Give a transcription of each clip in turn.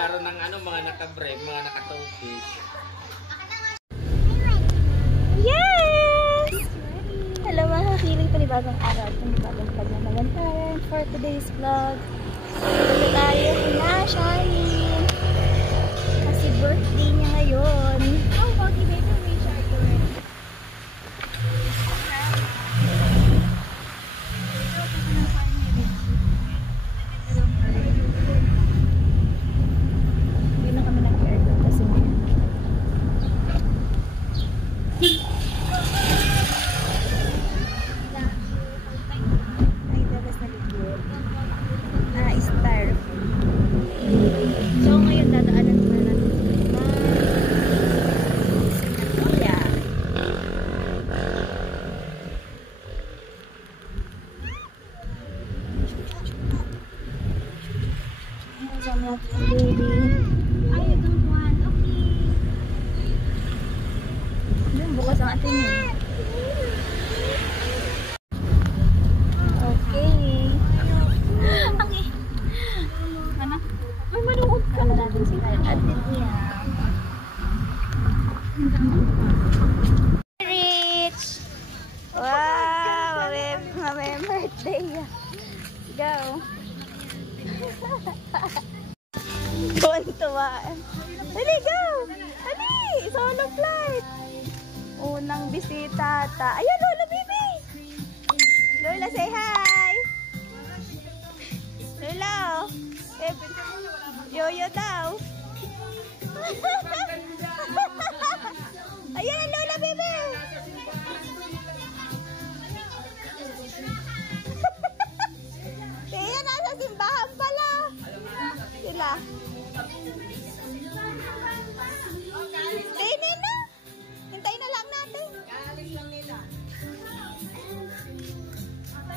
naglalaro ng ano, mga naka-break, mga naka-tubig. Yes! Hello mga kakiling, panibagong araw at panibagong vlog na magantaran for today's vlog. Dito tayo na Shani. Kasi birthday niya ngayon. Oh, okay, baby, may charger. Hindi na kami nag-aircon kasi ngayon. Ay, dagas na ligod. Styrofoam. So, ngayon dadaanan muna natin Magnolia. Kasama natin ang baby. Ay, I don't want. Okay. Yun, bukas ang atin yun. Okay. Okay. Ano? Ay, manuot ka. Ano natin si atin niya. Rich! Wow! May birthday. Go! Tuwan-tuwa. Dali, go! Dali! Solo flight! Unang bisita ata. Ayan, Lola, baby! Lola, say hi! Lola! Yoyo daw! Ayan, Lola, baby! Kaya nasa simbahan pala! Sila. Kainin na! Hintayin na lang natin.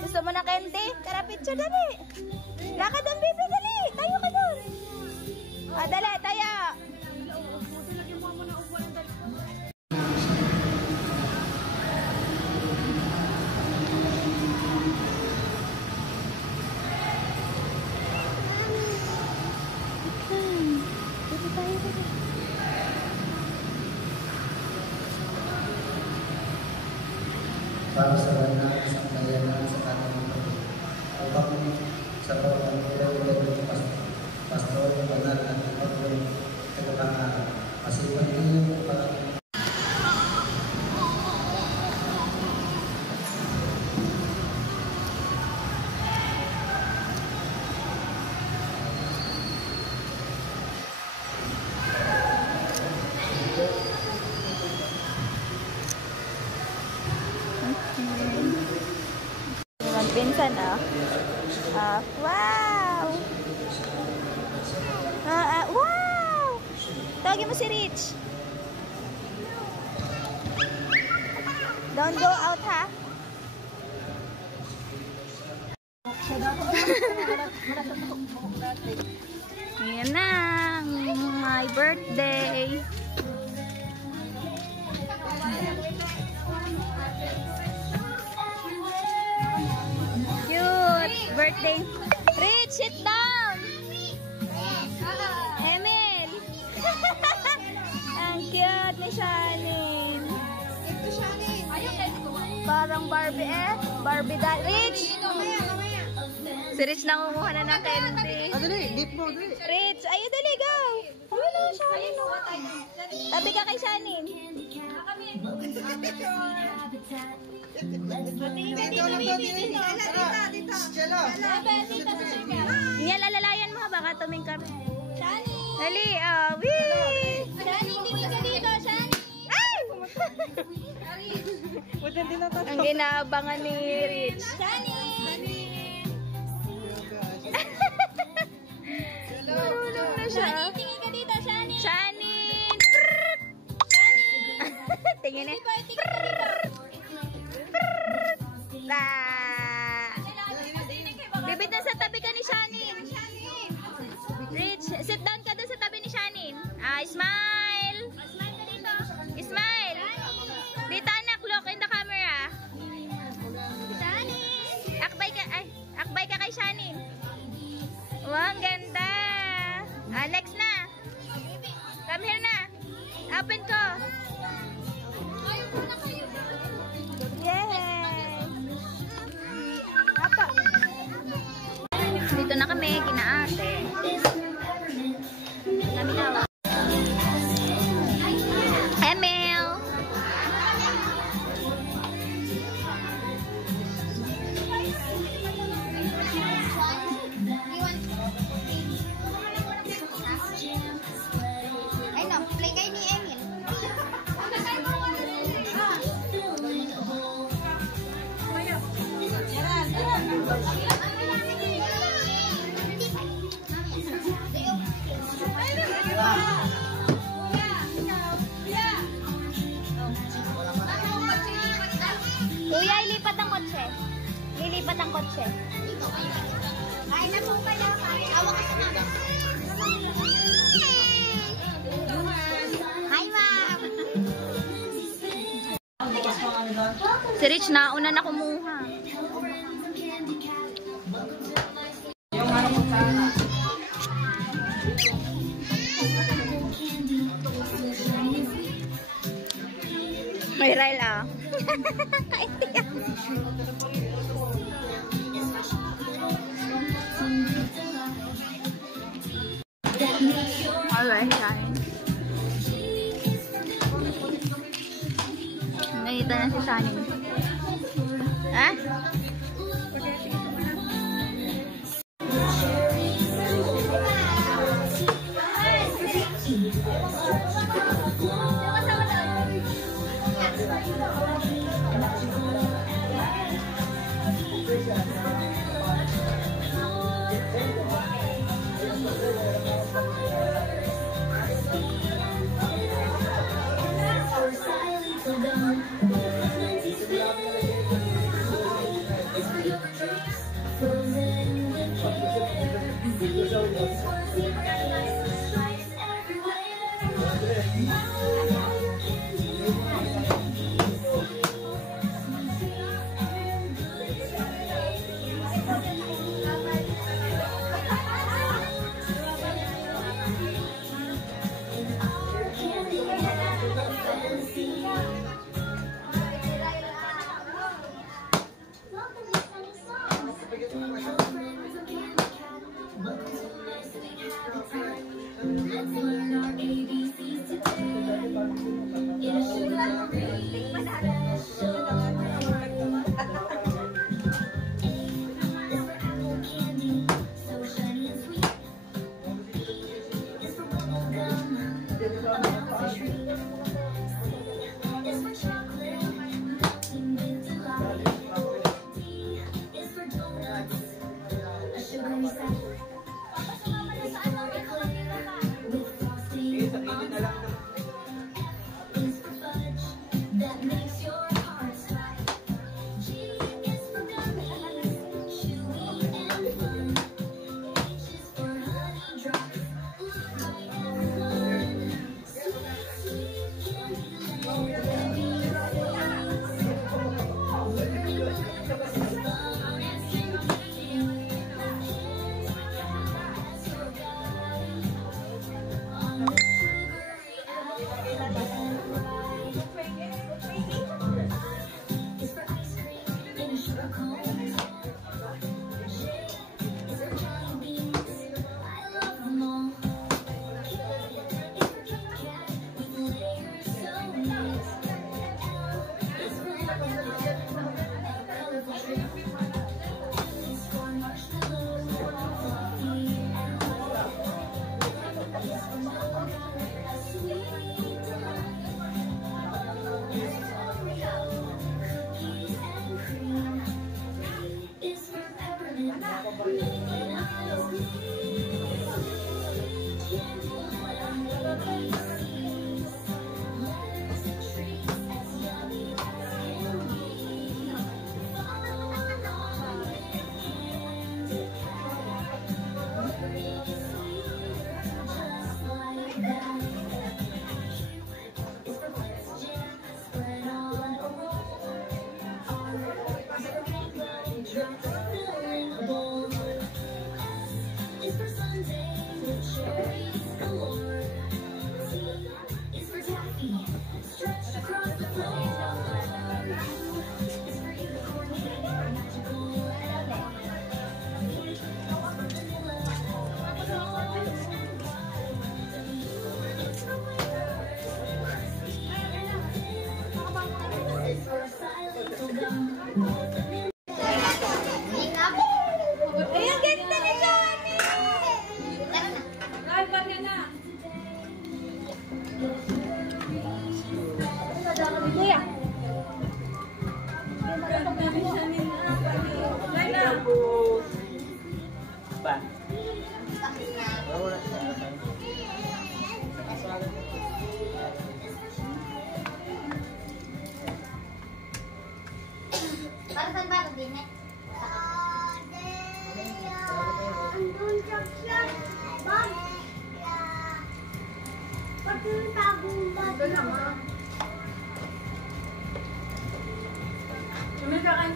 Gusto mo na candy? Tara, picture dali. Lakad ang baby, dali. Tayo ka dun. Dali, tayo. Para sa lahat sa kayanan sa kanang upang sa pagpapalagay ng pastor, banal at ipagpapalagay kagapangan. Kasi pag-iyon po para Pinsan, wow! Wow! Tawagin mo si Rich. Don't go out, ha? Ayan na, my birthday. Birthday. Rich, sit down. Emil. Ang cute ni Shanin. Ito Shanin. Parang Barbie Barbie doll. Rich. Si Rich nangunguha na ng candy. dali, dip mo, dali. Rich, ayo dali, go. Ayun na, Shanin. Tabi ka kay Shanin. Nga lalalayan mo, baka tuming kami. Shani! Dali, wee! Shani, tingin ka dito, Shani! Ay! Ang inaabangan ni Rich. Shani! Marunong na siya. Shani, tingin ka dito, Shani! Shani! Shani! Tingin eh. Tingin ka dito! Bibit na sa tabi ka ni Shanin. Rich, sit down ka doon sa tabi ni Shanin. Smile. Smile ka dito. Smile. Dito anak, look in the camera. Shani! Akbay ka kay Shanin. Wow, ang ganda. Next na. open ko. Yay! Apa? Dito na kami, kina ate. Kami na. Emil! Ay no, play kayo ni Emil. Kuya, ilipat ang kotse. Lilipat ang kotse. Ay, na po kayo. Awa ka sa mama. Hi, ma'am. Si Rich, nauna na kumuha. May Ryle ah. Alright, Shine. Nakita na si Shine. Ha?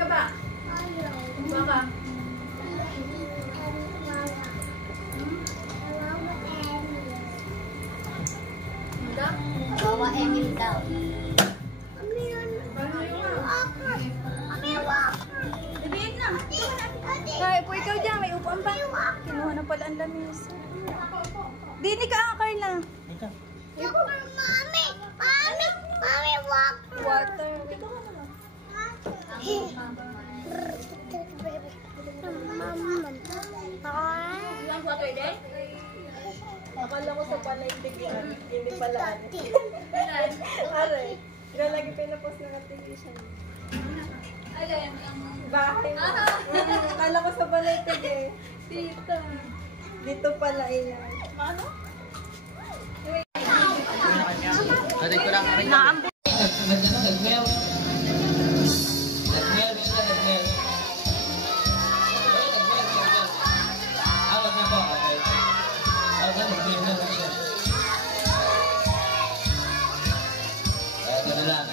ka ba? Baka. Bawa Emil daw. Sabihin na. Kaya po ikaw dyan, may upuan ba? Kinuha na pala ang lamis. Dini ka ang Carla. Mami! Mami! Mami, walk! Water. Ilang water day? Akala ko sa palay tigian, hindi pala ano. Aray, ilalagi pinapost na notification. Alin? Bahay mo. Akala ko sa palay tigi. Dito. Dito pala iyan. Ano? Kasi ko lang rin. Naambo. Nag-melt. Nag-melt siya, nag-melt. Awag na po, okay. Awag na, nag-melt na siya. Ito na lang.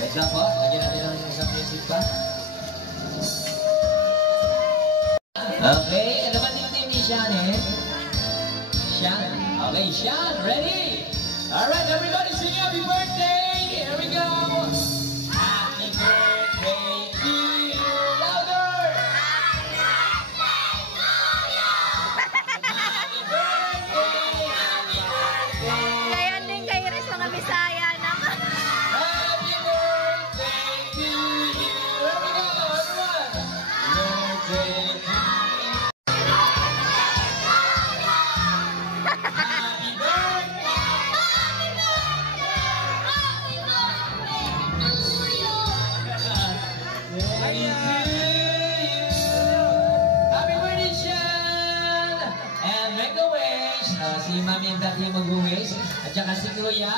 Wait lang po, lagyan natin ng isang music pa. Okay, ano ba nickname ni Sean eh? Sean. Okay, Sean, ready? Alright, everybody sing happy birthday! Here we go! Happy birthday to you! Louder! Happy birthday! Happy birthday! Kaya din kay Iris mga Bisaya naman. Happy birthday to you! Here we go, everyone! Birthday to you! Happy birthday! Happy birthday, Sean! And make a wish. Si Mami and Daddy mag-wish. At saka si Kuya.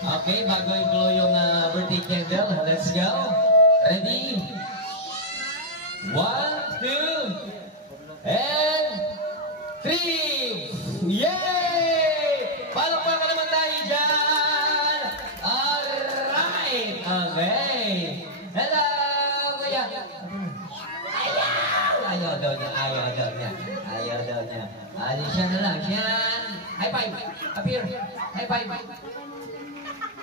Okay, bago i-blow yung birthday candle. Let's go. Ready? 1, 2, and 3! Yay! Palakpakan naman tayo dyan! Alright! Okay. Hello, Kuya. Ayaw daw niya, ayaw daw niya. Ayaw daw niya. Siya na lang, Siyan. High five. Up here. High five.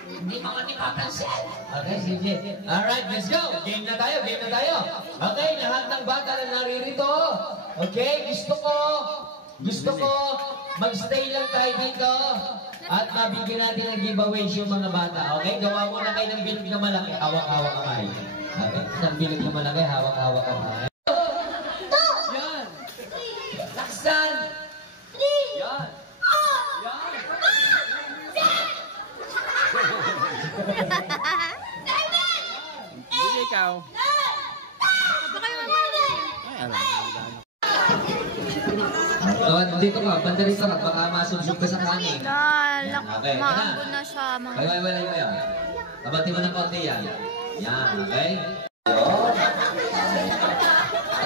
Hindi mga ni papansin. Okay, sige. Alright, let's go. Game na tayo, game na tayo. Okay, lahat ng bata na naririto. Okay, gusto ko magstay lang tayo dito. At mabigyan natin ng giveaways yung mga bata. Okay, gawa mo na kayo ng bilog na malaki. Hawak-hawak kamay. Okay, isang bilog na malaki, hawak-hawak kamay. Yan. Laksan. Yan. Yan. Hindi ikaw. Dito ka, banda rito ka, baka masubsub ka sa kanin. Okay, Maambo na siya. Walay mo yan. Kabati mo ng konti yan. Yan, okay?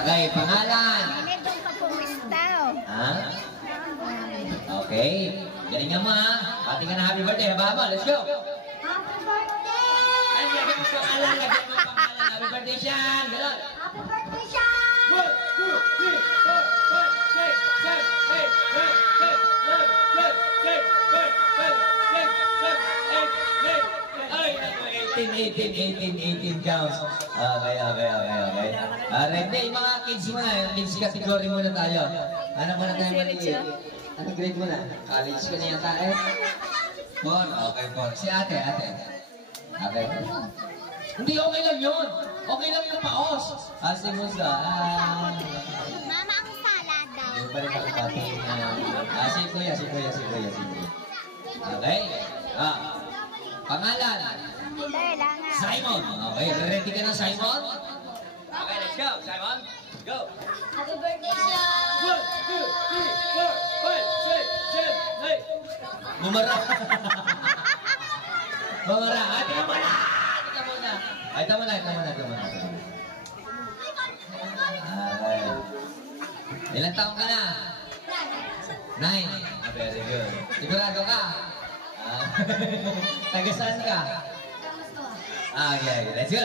Okay, pangalan. Ha? Okay. Galingan mo ha. Pati ka na happy birthday. Haba-haba. Let's go. Happy birthday! Ay, lagyan mo pangalan. Lagyan mo pangalan. Happy birthday, Sean. Galon. Happy birthday, Sean! 1, 2, 3, 4, 5, 6, 7, 8, 9, 10, 11, 12, 13, 14, 15, 16, 17, 18 counts. Okay. Hindi, yung mga kids mo na, kids category muna tayo. Ano muna tayo maliit? Ano grade mo na? College ka na yata eh? 4, okay, 4. Si ate. Okay. Hindi, okay lang yun. Okay lang yung paos. Si Musa. Mama, ako salad daw. Yung balik ako pati. Si Kuya. Okay. Pangalan. Simon. Okay, ready ka na, Simon? Okay, let's go. Simon, go. Happy birthday, Sean! 1, 2, 3, 4, 5, 6, 7, 8. Bumara. Ate ka muna. Ito muna. Okay. Ilang taong ka na? 9. Very good. Sigurado ka? Taga saan ka? Okay, let's go.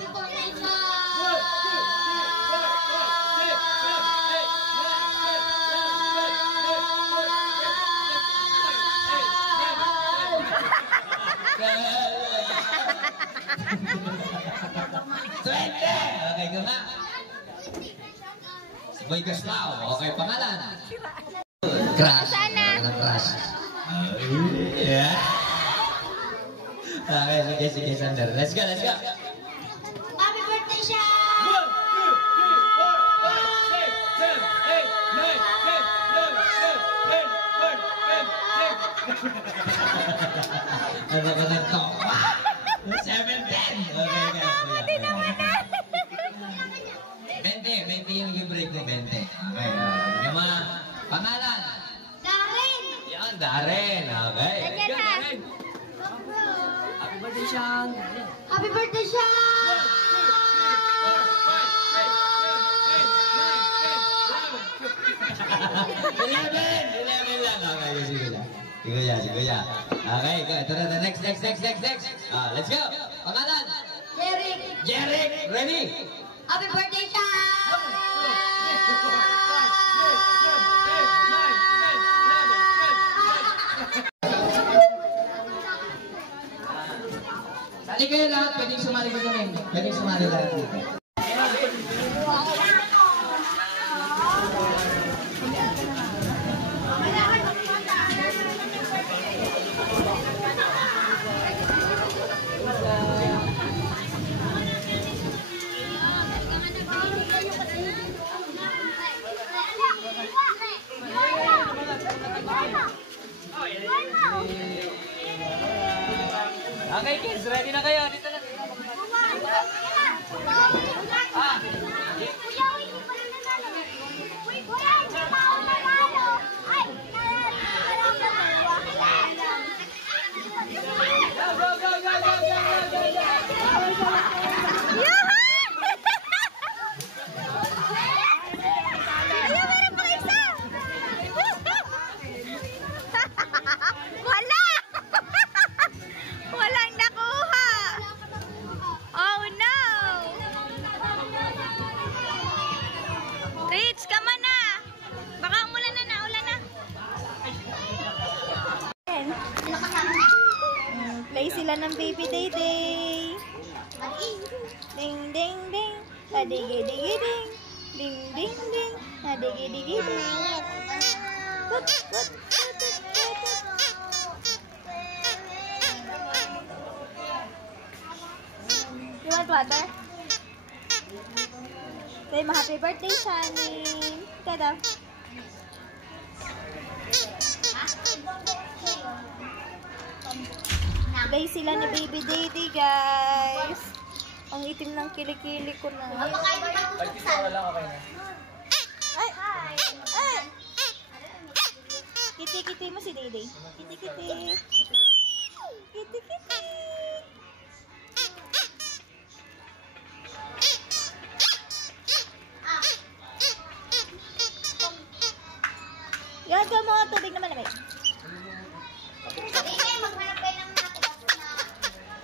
Happy birthday, Swerte! Okay ka nga. Boy Gaslao. Okay, pangalan. Crush. Sana. Crush. Yeah. Okay, sige, Sander. Let's go. Happy birthday, Sean! Ano ka ng toka? 7-10. Okay, Hindi naman na. 20 yung break mo, 20. Okay, yung mga pangalan. Darren! Yan, Darren. Okay. Ganyan na. Darren. Happy birthday, Sean! Happy birthday, Sean! 11 lang. Okay, sige lang. Sige ya. Okay, ito na. Next. Let's go. Pangalan. Jeric. Ready? Happy birthday, Sean! Sali kayo lahat. Pwedeng sumali ko kami. Pwedeng sumali lahat dito. Okay, kids. Ready na kayo. Dito na. Wala! Walang nakuha! Oh no! Rich, kama na! Baka umulan na. Play sila ng Baby Day Day. Ding ding ding. Adigi digi ding. Ding ding ding. Adigi digi ding. Tut tut tut tut. You want water? Say mo happy birthday, Shani. Tada. Play sila ni Baby Daddy, guys. Ang itim ng kilikili ko na. Ay! Ay! Kiti-kiti mo si Daddy. Kiti-kiti. Kiti-kiti. Yan ka mo, tubig naman namin.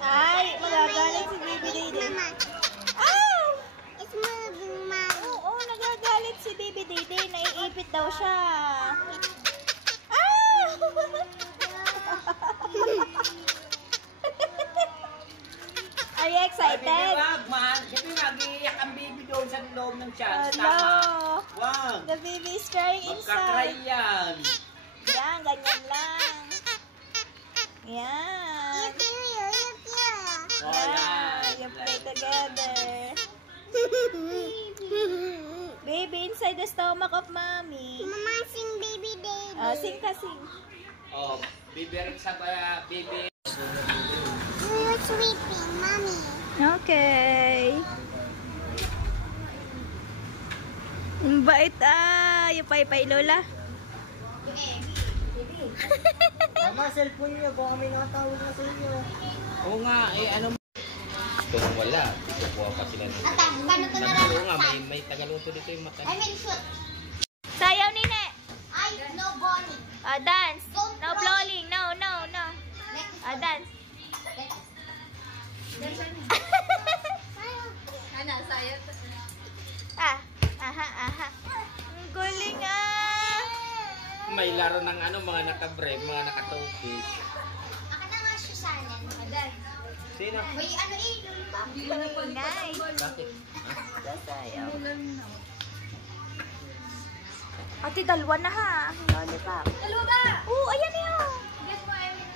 Ay, magagalit si Baby Daddy. Ah! Oo, nagagalit si Baby Daddy. Naiipit daw siya. Ah! Are you excited? Kasi nag-iiyak ang baby doon sa loob ng chance. Hello. Wag. The baby is crying Magkakry inside. yan. Yan, ganyan lang. Yan. Oh, Yeah, yan. you play together. Baby inside the stomach of mommy. Mama, sing Baby Day. Sing ka, sing. Oh, bibirik sa baby. You're sweeping, Mommy. Okay. Ang bait yung paypay lola. Mama, cellphone niyo. Baka may nakatawag na sa inyo. Oo nga, ano mo? Kung wala, kukuha pa sila nito. Ata, paano to na lang? Oo nga, may tagaluto dito yung mata. I mean, shoot. Sayaw nine. Ay, no bowling. Dance. No blowing. No. Next. Dance. Next. meron ng ano, mga naka-brave, mga naka-topis. Akin na nga siya sana. Madal. Sino? May ano eh. Nice. Bakit? Sasayaw. Ate, dalawa na ha. Lollipop. Dalawa ba? Oo, ayan yun. Guess mo, Emin.